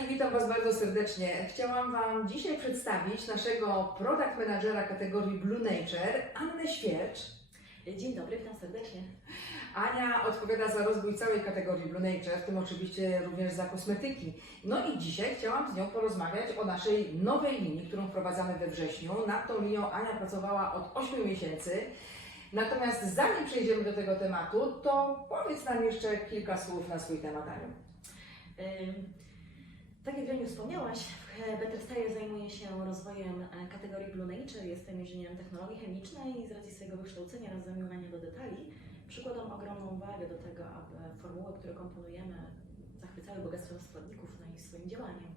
Kochani, witam Was bardzo serdecznie. Chciałam Wam dzisiaj przedstawić naszego product managera kategorii Blue Nature, Annę Świercz. Dzień dobry, witam serdecznie. Ania odpowiada za rozwój całej kategorii Blue Nature, w tym oczywiście również za kosmetyki. No i dzisiaj chciałam z nią porozmawiać o naszej nowej linii, którą wprowadzamy we wrześniu. Nad tą linią Ania pracowała od 8 miesięcy. Natomiast zanim przejdziemy do tego tematu, to powiedz nam jeszcze kilka słów na swój temat, Aniu. Tak jak Reniu wspomniałaś, w Betterstaje zajmuję się rozwojem e, kategorii Blue Nature. Jestem inżynierem technologii chemicznej i z racji swojego wykształcenia oraz zamiłowania do detali przykładam ogromną wagę do tego, aby formuły, które komponujemy, zachwycały bogactwem składników no i swoim działaniem.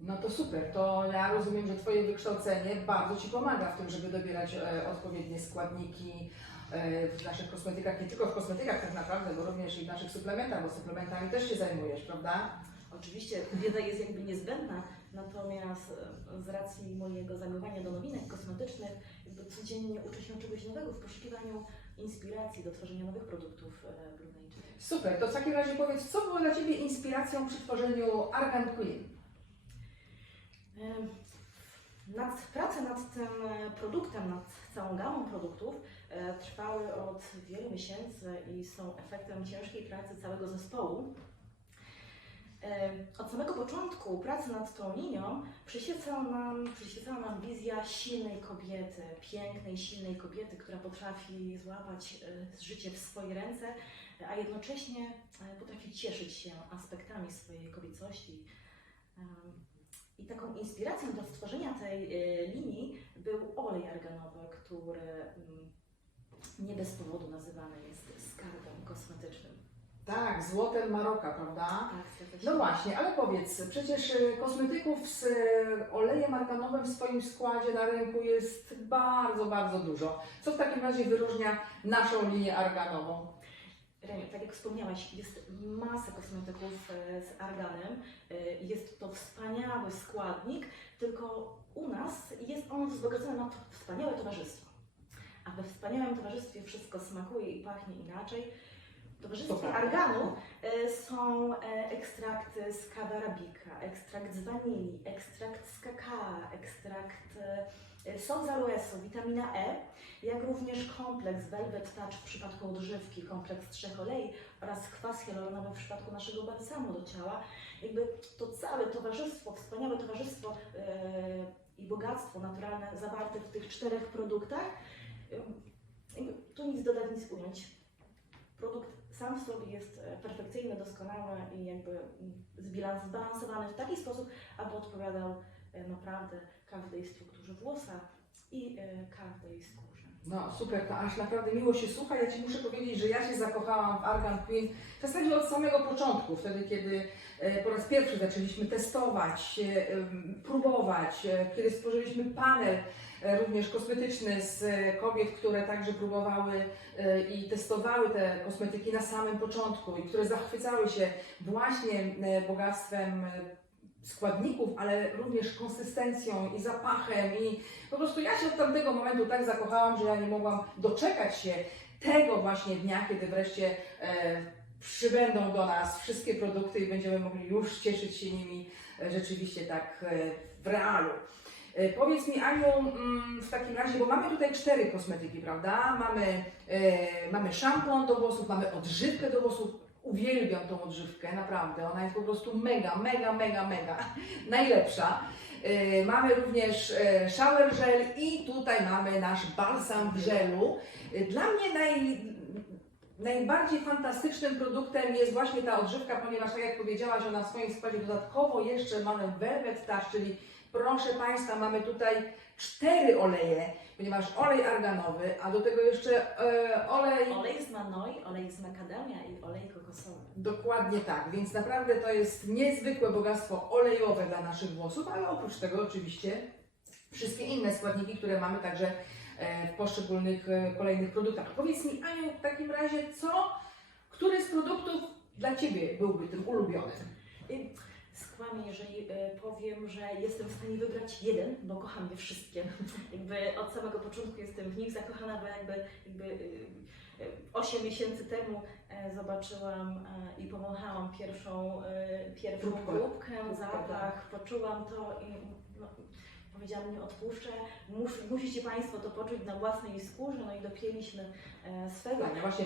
No to super, to ja rozumiem, że Twoje wykształcenie bardzo Ci pomaga w tym, żeby dobierać e, odpowiednie składniki e, w naszych kosmetykach, nie tylko w kosmetykach tak naprawdę, bo również i w naszych suplementach, bo suplementami też się zajmujesz, prawda? Oczywiście wiedza jest jakby niezbędna, natomiast e, z racji mojego zamiłowania do nowinek kosmetycznych, jakby codziennie uczę się czegoś nowego w poszukiwaniu inspiracji do tworzenia nowych produktów Blue Nature. Super, to w takim razie powiedz, co było dla Ciebie inspiracją przy tworzeniu Argan Queen? Nad, prace nad tym e, produktem, nad całą gamą produktów e, trwały od wielu miesięcy i są efektem ciężkiej pracy całego zespołu. E, Od samego początku pracy nad tą linią przyświecała nam, przyświecała nam wizja silnej kobiety, pięknej, silnej kobiety, która potrafi złapać e, życie w swoje ręce, a jednocześnie e, potrafi cieszyć się aspektami swojej kobiecości. I taką inspiracją do stworzenia tej y, linii był olej arganowy, który mm, nie bez powodu nazywany jest skarbem kosmetycznym. Tak, złotem Maroka, prawda? Tak. No właśnie, ale powiedz, przecież e, kosmetyków z e, olejem arganowym w swoim składzie na rynku jest bardzo, bardzo dużo. Co w takim razie wyróżnia naszą linię arganową? Reniu, tak jak wspomniałaś, jest masa kosmetyków e, z arganem. Jest to wspaniały składnik, tylko u nas jest on wzbogacony na to wspaniałe towarzystwo. A we wspaniałym towarzystwie wszystko smakuje i pachnie inaczej. W To towarzystwie arganu e, są ekstrakty z kawy arabika, ekstrakt z wanilii, ekstrakt z kakao, ekstrakt e, sok z aloesu, witamina E, jak również kompleks Velvet Touch w przypadku odżywki, kompleks trzech olei oraz kwas hialuronowy w przypadku naszego balsamu do ciała. Jakby to całe towarzystwo, wspaniałe towarzystwo e, i bogactwo naturalne zawarte w tych czterech produktach, tu nic dodać, nic ująć. Produkt sam w sobie jest e, perfekcyjny, doskonały i jakby mm, zbilans- zbalansowany w taki sposób, aby odpowiadał e, naprawdę każdej strukturze włosa i e, każdej skórze. No super, to aż naprawdę miło się słucha. Ja Ci muszę powiedzieć, że ja się zakochałam w Argan Queen w zasadzie od samego początku, wtedy kiedy e, po raz pierwszy zaczęliśmy testować, e, próbować, e, kiedy stworzyliśmy panel również kosmetyczny z kobiet, które także próbowały i testowały te kosmetyki na samym początku i które zachwycały się właśnie bogactwem składników, ale również konsystencją i zapachem i po prostu ja się od tamtego momentu tak zakochałam, że ja nie mogłam doczekać się tego właśnie dnia, kiedy wreszcie e, przybędą do nas wszystkie produkty i będziemy mogli już cieszyć się nimi e, rzeczywiście tak e, w realu. E, Powiedz mi Aniu, mm, w takim razie, bo mamy tutaj cztery kosmetyki, prawda? Mamy, e, mamy szampon do włosów, mamy odżywkę do włosów. Uwielbiam tą odżywkę, naprawdę. Ona jest po prostu mega, mega, mega, mega najlepsza. E, Mamy również e, shower gel i tutaj mamy nasz balsam w żelu. E, Dla mnie naj, najbardziej fantastycznym produktem jest właśnie ta odżywka, ponieważ tak jak powiedziałaś, ona w swoim składzie dodatkowo jeszcze mamy velvet touch, czyli proszę Państwa, mamy tutaj cztery oleje, ponieważ olej arganowy, a do tego jeszcze e, olej Olej z manoi, olej z makadamia i olej kokosowy. Dokładnie tak, więc naprawdę to jest niezwykłe bogactwo olejowe dla naszych włosów, ale oprócz tego oczywiście wszystkie inne składniki, które mamy także e, w poszczególnych e, kolejnych produktach. Powiedz mi Aniu w takim razie, co, który z produktów dla Ciebie byłby tym ulubionym? I skłamię, jeżeli e, powiem, że jestem w stanie wybrać jeden, bo kocham je wszystkie. Jakby od samego początku jestem w nich zakochana, bo jakby, jakby e, e, 8 miesięcy temu e, zobaczyłam e, i powąchałam pierwszą, e, pierwszą Próbkę, zapach, poczułam to i no, powiedziałam, nie odpuszczę. Mus, musicie Państwo to poczuć na własnej skórze, no i dopięliśmy e, swego. Ja właśnie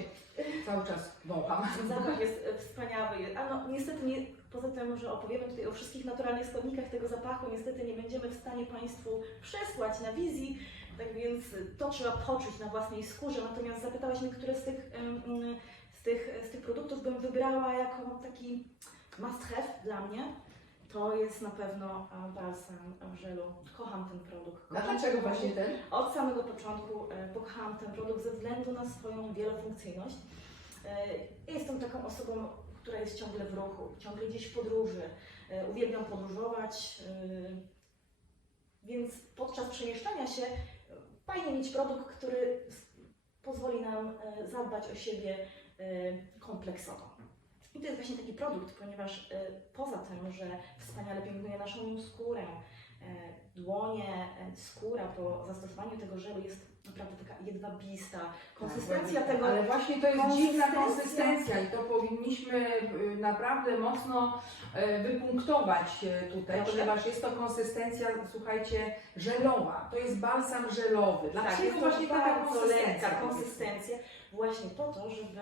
cały czas wącham. Zapach jest wspaniały. A no niestety nie, poza tym, że opowiemy tutaj o wszystkich naturalnych składnikach tego zapachu, niestety nie będziemy w stanie Państwu przesłać na wizji, tak więc to trzeba poczuć na własnej skórze. Natomiast zapytałaś mnie, które z tych, z tych, z tych produktów bym wybrała jako taki must have dla mnie. To jest na pewno e, balsam w żelu. Kocham ten produkt. A Kocham dlaczego ten właśnie ten? od samego początku e, pokochałam ten produkt ze względu na swoją wielofunkcyjność. E, Jestem taką osobą, która jest ciągle w ruchu, ciągle gdzieś w podróży. Uwielbiam podróżować, więc podczas przemieszczania się fajnie mieć produkt, który pozwoli nam zadbać o siebie kompleksowo. I to jest właśnie taki produkt, ponieważ e, poza tym, że wspaniale pielęgnuje naszą skórę, e, dłonie, e, skóra po zastosowaniu tego żelu jest naprawdę taka jedwabista. Konsystencja Tak, tego Ale właśnie to jest dziwna konsystencja- konsystencja i to powinniśmy y, naprawdę mocno y, wypunktować y, tutaj, ponieważ jest to konsystencja, słuchajcie, żelowa. To jest balsam żelowy. Tak, Dlaczego jest to właśnie taka konsystencja? konsystencja, właśnie po to, żeby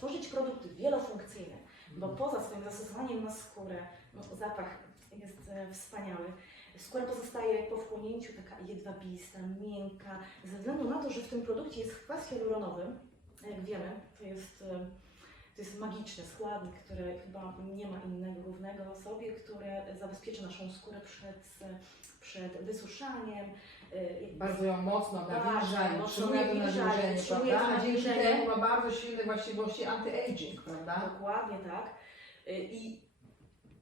stworzyć produkt wielofunkcyjny, bo poza swoim zastosowaniem na skórę, no, zapach jest e, wspaniały. Skóra pozostaje po wchłonięciu taka jedwabista, miękka, ze względu na to, że w tym produkcie jest kwas hialuronowy, jak wiemy, to jest, e, to jest magiczny składnik, który chyba nie ma innego równego sobie, które zabezpieczy naszą skórę przed, przed wysuszaniem, jakby Bardzo ją mocno nawilża i utrzymuje to nawilżenie, prawda? A dzięki temu ma bardzo silne właściwości anti-aging, prawda? Dokładnie tak. Y, I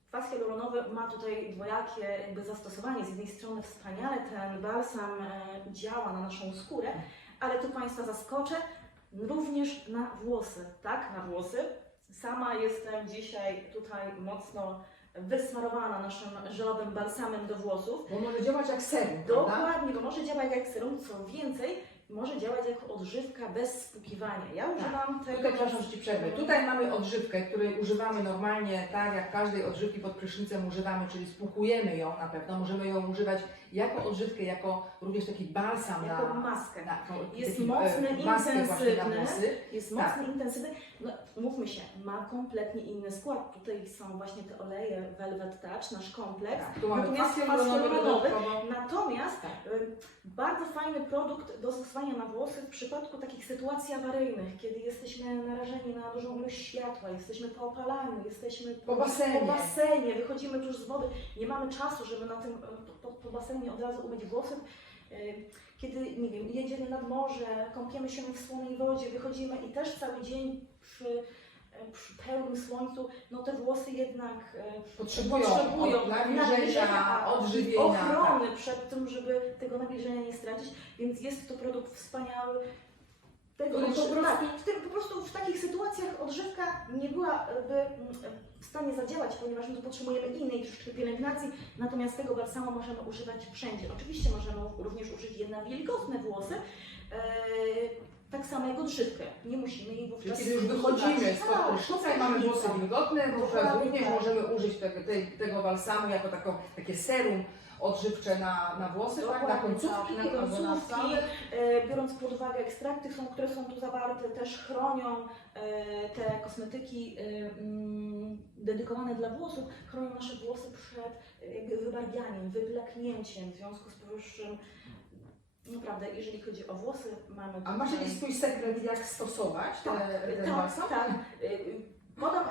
kwas hialuronowy ma tutaj dwojakie jakby zastosowanie. Z jednej strony wspaniale ten balsam e, działa na naszą skórę, ale tu Państwa zaskoczę, również na włosy, tak, na włosy. Sama jestem dzisiaj tutaj mocno wysmarowana naszym żelowym balsamem do włosów. Bo może działać jak serum, prawda? Dokładnie, bo może działać jak serum, co więcej, może działać jako odżywka bez spłukiwania. Ja używam tego... Tutaj przepraszam, że Ci przerwę. Tutaj mamy odżywkę, której używamy normalnie, tak jak każdej odżywki pod prysznicem używamy, czyli spłukujemy ją na pewno. Możemy ją używać jako odżywkę, jako również taki balsam Jako na, maskę. na Jest taki, e, mocny, maskę właśnie na intensywny. Jest Tak. mocny, intensywny. No, mówmy się, ma kompletnie inny skład. Tutaj są właśnie te oleje Velvet Touch, nasz kompleks. Tak, tu mamy Natomiast dodatkowo. Natomiast Tak. bardzo fajny produkt do stosowania na włosy w przypadku takich sytuacji awaryjnych, kiedy jesteśmy narażeni na dużą ilość światła, jesteśmy po opalaniu, jesteśmy Po basenie. po basenie, wychodzimy tuż z wody, nie mamy czasu, żeby na tym po, basenie od razu umyć włosy. Y, Kiedy, nie wiem, jedziemy nad morze, kąpiemy się w słonej wodzie, wychodzimy i też cały dzień przy, przy pełnym słońcu, no te włosy jednak y, Potrzebują, potrzebują od nawilżenia, odżywienia. ochrony przed tym, żeby tego nawilżenia nie stracić, więc jest to produkt wspaniały. Tego Który po prostu- tak, w, tym, po prostu w takich sytuacjach odżywka nie byłaby mm, w stanie zadziałać, ponieważ my tu potrzebujemy innej troszeczkę pielęgnacji, natomiast tego balsamu możemy używać wszędzie. Oczywiście możemy również użyć je na wilgotne włosy, e, tak samo jak odżywkę. Nie musimy jej Czyli wówczas kiedy już wychodzimy z Tak, prysznica i mamy włosy tak. wilgotne, wówczas również tak. możemy użyć tego, tego balsamu jako taką, takie serum odżywcze na, na włosy, tak? na końcówki, tak, na albo na końcówki. całe. E, biorąc pod uwagę ekstrakty, są, które są tu zawarte, też chronią e, te kosmetyki e, mm, dedykowane dla włosów, chronią nasze włosy przed e, jakby wybarwianiem, wyblaknięciem. W związku z powyższym, naprawdę, jeżeli chodzi o włosy, mamy A masz tutaj- jakiś swój sekret, jak stosować tak, te, ten tak, balsam? tak. Y, Podam, y,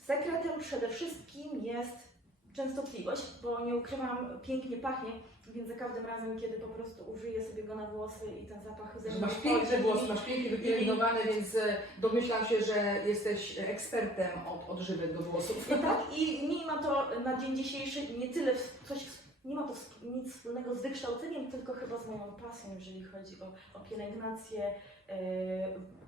sekretem przede wszystkim jest częstotliwość, bo nie ukrywam, pięknie pachnie, więc za każdym razem, kiedy po prostu użyję sobie go na włosy i ten zapach ze masz głos, i- masz pięknie wypielęgnowany, więc e, domyślam się, że jesteś ekspertem od odżywek do włosów. I tak, i nie ma to na dzień dzisiejszy nie tyle coś nie ma to nic wspólnego z wykształceniem, tylko chyba z moją pasją, jeżeli chodzi o, o pielęgnację e,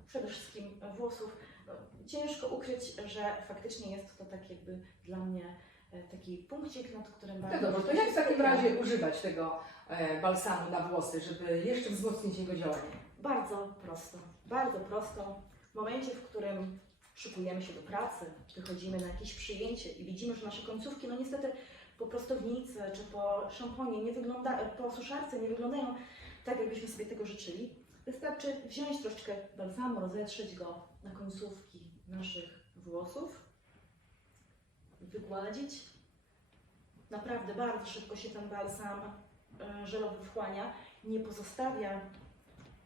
przede wszystkim włosów. No, ciężko ukryć, że faktycznie jest to tak jakby dla mnie taki punkcik, nad którym No bardzo dobrze, to jak w takim razie używać tego e, balsamu na włosy, żeby jeszcze wzmocnić jego działanie? Bardzo prosto, bardzo prosto. W momencie, w którym szykujemy się do pracy, wychodzimy na jakieś przyjęcie i widzimy, że nasze końcówki, no niestety po prostownicy czy po szamponie nie wygląda, po suszarce nie wyglądają tak, jakbyśmy sobie tego życzyli. Wystarczy wziąć troszeczkę balsamu, rozetrzeć go na końcówki naszych włosów, wygładzić. Naprawdę bardzo szybko się ten balsam e, żelowy wchłania, nie pozostawia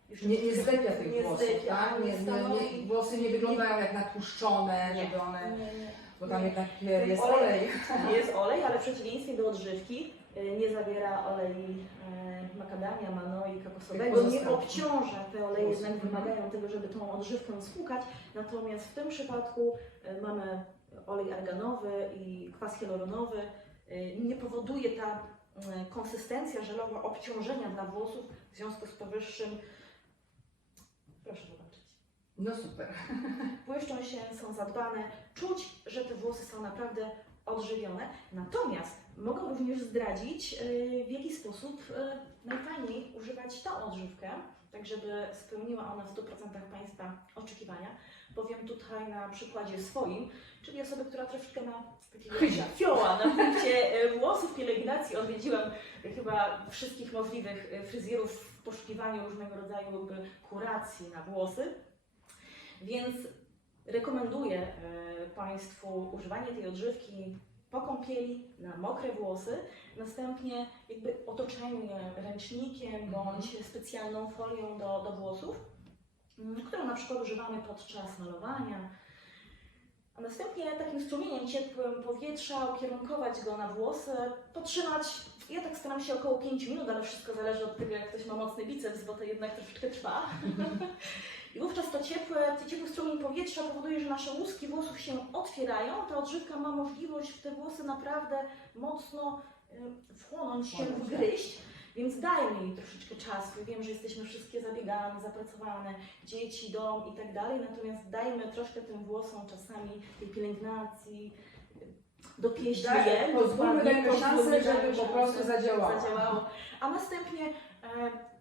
już Nie, nie zdepia tych nie włosów, zdepia, tak? Nie, nie, nie, włosy nie wyglądają jak natłuszczone, Nie. żeby one, Nie, nie. bo tam nie. jednak e, jest Olej. olej. Jest olej, ale w przeciwieństwie do odżywki y, nie zawiera olei e, makadamia, manoi, kokosowego, nie obciąża. Te oleje jednak wymagają tego, żeby tą odżywkę spłukać. Natomiast w tym przypadku y, mamy olej arganowy i kwas hialuronowy. Y, Nie powoduje ta y, konsystencja żelowa obciążenia dla włosów. W związku z powyższym proszę zobaczyć. No super. błyszczą się, są zadbane, czuć, że te włosy są naprawdę odżywione. Natomiast mogę również zdradzić, yy, w jaki sposób najfajniej używać tą odżywkę, tak żeby spełniła ona w 100% Państwa oczekiwania. Powiem tutaj na przykładzie swoim, czyli osoby, która troszeczkę ma takiego fioła na punkcie yy, włosów, pielęgnacji. Odwiedziłam chyba wszystkich możliwych yy, fryzjerów w poszukiwaniu różnego rodzaju kuracji na włosy. Więc rekomenduję e, Państwu używanie tej odżywki po kąpieli na mokre włosy, następnie jakby otoczenie je ręcznikiem bądź specjalną folią do, do włosów, m, którą na przykład używamy podczas malowania. A następnie takim strumieniem ciepłym powietrza ukierunkować go na włosy, potrzymać, ja tak staram się około 5 minut, ale wszystko zależy od tego, jak ktoś ma mocny biceps, bo to jednak troszeczkę trwa. I wówczas to ciepłe, ciepły strumień powietrza powoduje, że nasze łuski włosów się otwierają. Ta odżywka ma możliwość w te włosy naprawdę mocno y, wchłonąć się, Wchłonąć, tak. wgryźć. Więc dajmy jej troszeczkę czasu. Wiem, że jesteśmy wszystkie zabiegane, zapracowane, dzieci, dom i tak dalej, natomiast dajmy troszkę tym włosom czasami tej pielęgnacji, dopieśćmy Daj- je. pozwólmy, dajmy szansę, żeby po prostu zadziałało. zadziałało. A następnie e,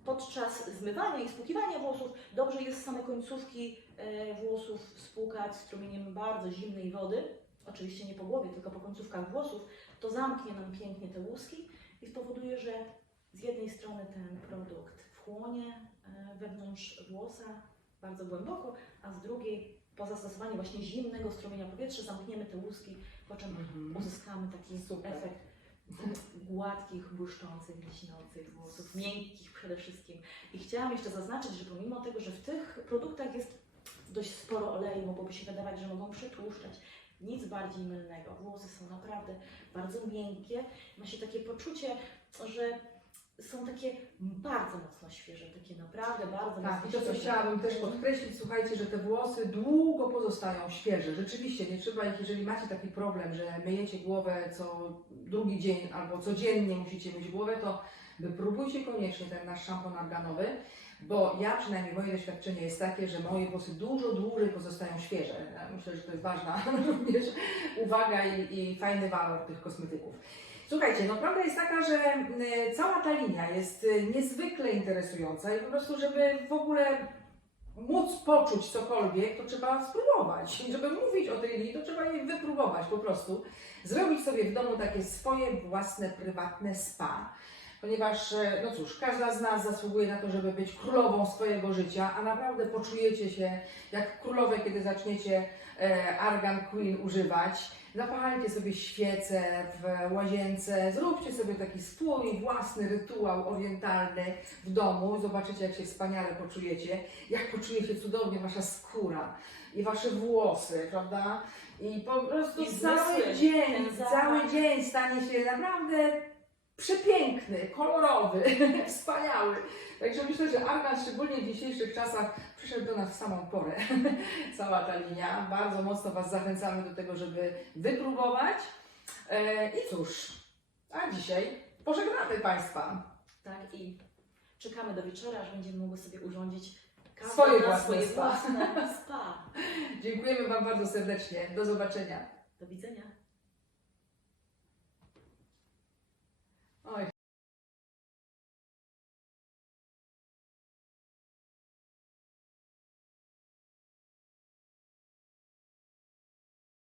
podczas zmywania i spłukiwania włosów dobrze jest same końcówki e, włosów spłukać strumieniem bardzo zimnej wody, oczywiście nie po głowie, tylko po końcówkach włosów, to zamknie nam pięknie te łuski i spowoduje, że z jednej strony ten produkt wchłonie e, wewnątrz włosa bardzo głęboko, a z drugiej po zastosowaniu właśnie zimnego strumienia powietrza zamkniemy te łuski, po czym Mhm. uzyskamy taki Super. efekt gładkich, błyszczących, lśniących włosów, miękkich przede wszystkim. I chciałam jeszcze zaznaczyć, że pomimo tego, że w tych produktach jest dość sporo oleju, mogłoby się wydawać, że mogą przetłuszczać, nic bardziej mylnego. Włosy są naprawdę bardzo miękkie. Ma się takie poczucie, że są takie bardzo mocno świeże, takie naprawdę bardzo Tak, i mocno to co świeże. chciałabym też podkreślić, słuchajcie, że te włosy długo pozostają świeże. Rzeczywiście, nie trzeba ich, jeżeli macie taki problem, że myjecie głowę co drugi dzień albo codziennie musicie myć głowę, to wypróbujcie koniecznie ten nasz szampon arganowy, bo ja przynajmniej moje doświadczenie jest takie, że moje włosy dużo dłużej pozostają świeże. Ja myślę, że to jest ważna również uwaga i, i fajny walor tych kosmetyków. Słuchajcie, no prawda jest taka, że y, cała ta linia jest y, niezwykle interesująca i po prostu, żeby w ogóle móc poczuć cokolwiek, to trzeba spróbować. I żeby mówić o tej linii, to trzeba jej wypróbować po prostu. Zrobić sobie w domu takie swoje własne, prywatne spa. Ponieważ, e, no cóż, każda z nas zasługuje na to, żeby być królową swojego życia, a naprawdę poczujecie się jak królowe, kiedy zaczniecie e, Argan Queen używać. Zapalcie sobie świece w łazience, zróbcie sobie taki swój własny rytuał orientalny w domu. Zobaczycie, jak się wspaniale poczujecie, jak poczuje się cudownie wasza skóra i wasze włosy, prawda? I po prostu I cały zmysły, dzień, ten cały dzień stanie się naprawdę przepiękny, kolorowy, wspaniały. Także myślę, że Argan szczególnie w dzisiejszych czasach przyszedł do nas w samą porę. Cała ta linia. Bardzo mocno Was zachęcamy do tego, żeby wypróbować. E, I cóż, a dzisiaj pożegnamy Państwa. Tak, i czekamy do wieczora, aż będziemy mogły sobie urządzić każde Swoje na własne swoje spa. własne spa. Dziękujemy Wam bardzo serdecznie. Do zobaczenia. Do widzenia.